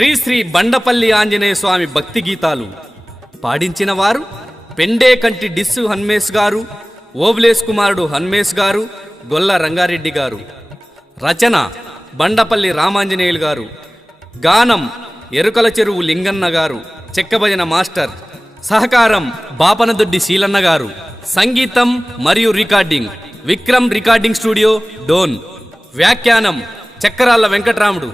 శ్రీ శ్రీ బండపల్లి ఆంజనేయ స్వామి భక్తి గీతాలు పాడించిన వారు పెండేకంటి డిస్సు హన్మేష్ గారు, ఓబ్లేస్ కుమారుడు హన్మేష్ గారు, గొల్ల రంగారెడ్డి గారు. రచన బండపల్లి రామాంజనేయులు గారు. గానం ఎరుకల చెరువు లింగన్న గారు, చెక్కభజన మాస్టర్. సహకారం బాపనదొడ్డి శీలన్న గారు. సంగీతం మరియు recording Vikram recording studio, Dhone. వ్యాఖ్యానం చక్కరాళ్ళ వెంకట్రాముడు.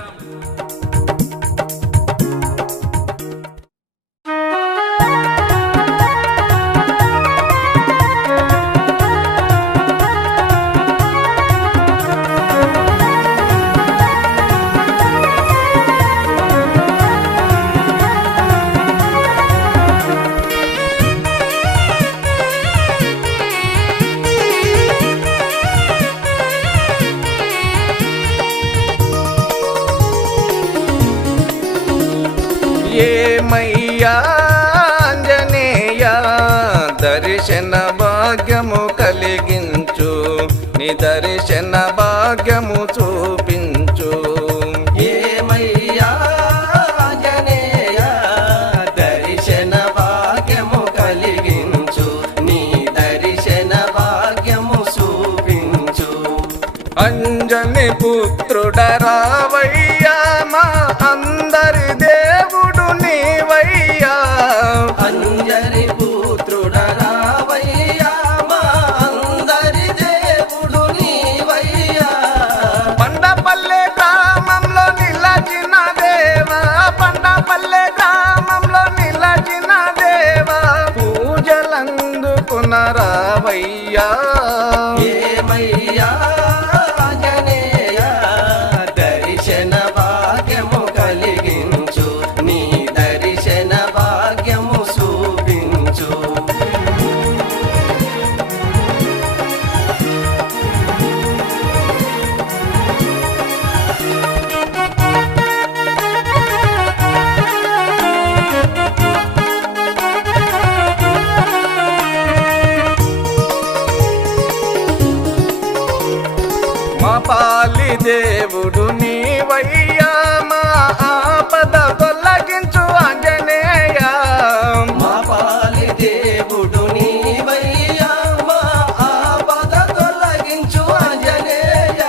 ఏమయ్యా ఆంజనేయ దర్శన భాగ్యము కలిగించు, నీ దర్శన భాగ్యము చూపించు. ఏమయ్యా ఆంజనేయ దర్శన భాగ్యము కలిగించు, నీ దర్శన భాగ్యము చూపించు. అంజని పుత్రుడ రావయ్యా, మా అందరి దేవుడు నీవయ్యా. అంజని పుత్రుడ రావయ్యా, మా అందరి దేవుడు నీవయ్యా. బండపల్లె గ్రామంలో నిలచిన దేవా, బండపల్లె గ్రామంలో నిలచిన దేవా, పూజలందుకున్న రావయ్యా. ఏమయ్యా ఆంజనేయ దర్శన భాగ్యము కలిగించు, నీ దర్శన భాగ్యము చూపించు. మా పాలి దేవుడు నీవయ్యా, మా ఆపద తొలగించు ఆంజనేయ. మా పాలి దేవుడు నీవయ్యా, మా ఆపద తొలగించు ఆంజనేయ.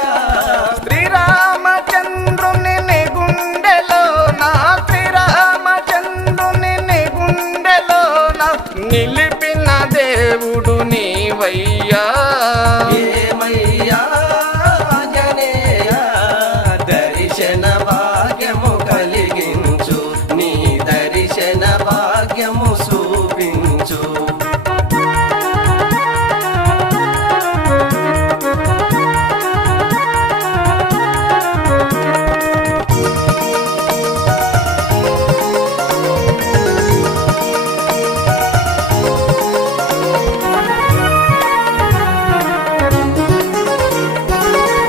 శ్రీరామచంద్రుని నీ గుండెలోన, శ్రీరామచంద్రుని నీ గుండెలోన నిలిపిన దేవుడు నీవయ్యా. ఏమయ్యా ఆంజనేయ దర్శన భాగ్యము కలిగించు, నీ దర్శన భాగ్యము చూపించు.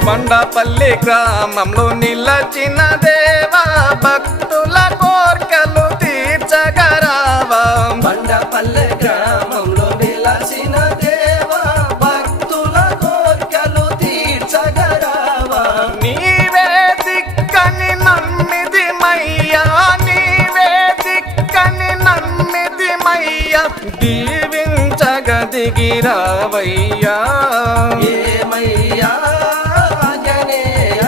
బండపల్లి గ్రామంలో నిలచిన దేవా, భక్తుల కోర్కెలు తీర్చగరావా. బండపల్లె గ్రామంలో వెలసిన దేవా, భక్తుల కోర్కెలు తీర్చగరావా. నీవే దిక్కని నమ్మిది మయ్యా, నీవే దిక్కని నమ్మిది మయ్యా, దీవించగదిగిరావయ్యా. ఏమయ్యా ఆంజనేయ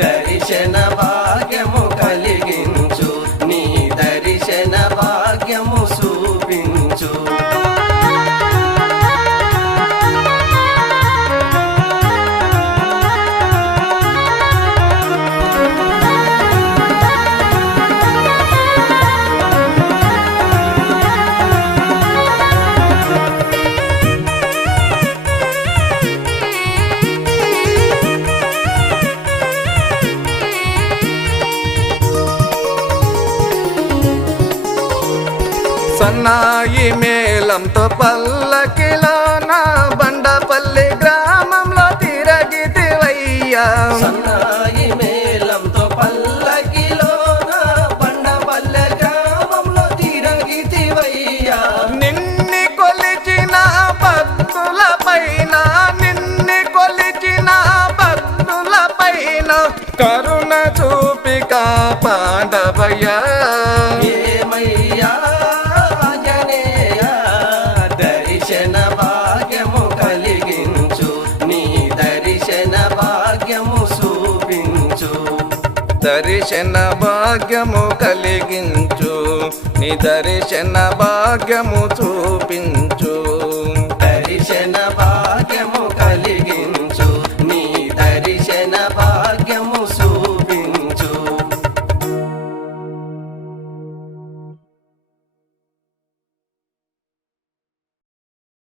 దర్శన భాగ్యము కలిగించు, నీ దర్శన భాగ్యము చూపించు. సన్నాయి మేళంతో పల్లకిలోన బండపల్లి గ్రామంలో తిరగితివయ్యా. సన్నాయి మేళంతో పల్లకిలోన బండపల్లె గ్రామంలో తిరగితివయ్యా. నిన్ని కొలిచిన భక్తుల పైన, నిన్ని కొలిచిన భక్తుల పైన కరుణ చూపిక పాండవయ్యా ఏమయ్యా ఆంజనేయ దర్శన భాగ్యము కలిగించు నీ దర్శన భాగ్యము చూపించు దర్శన భాగ్యము కలిగించు నీ దర్శన భాగ్యము చూపించు దర్శన భాగ్యము కలిగించు నీ దర్శన భాగ్యము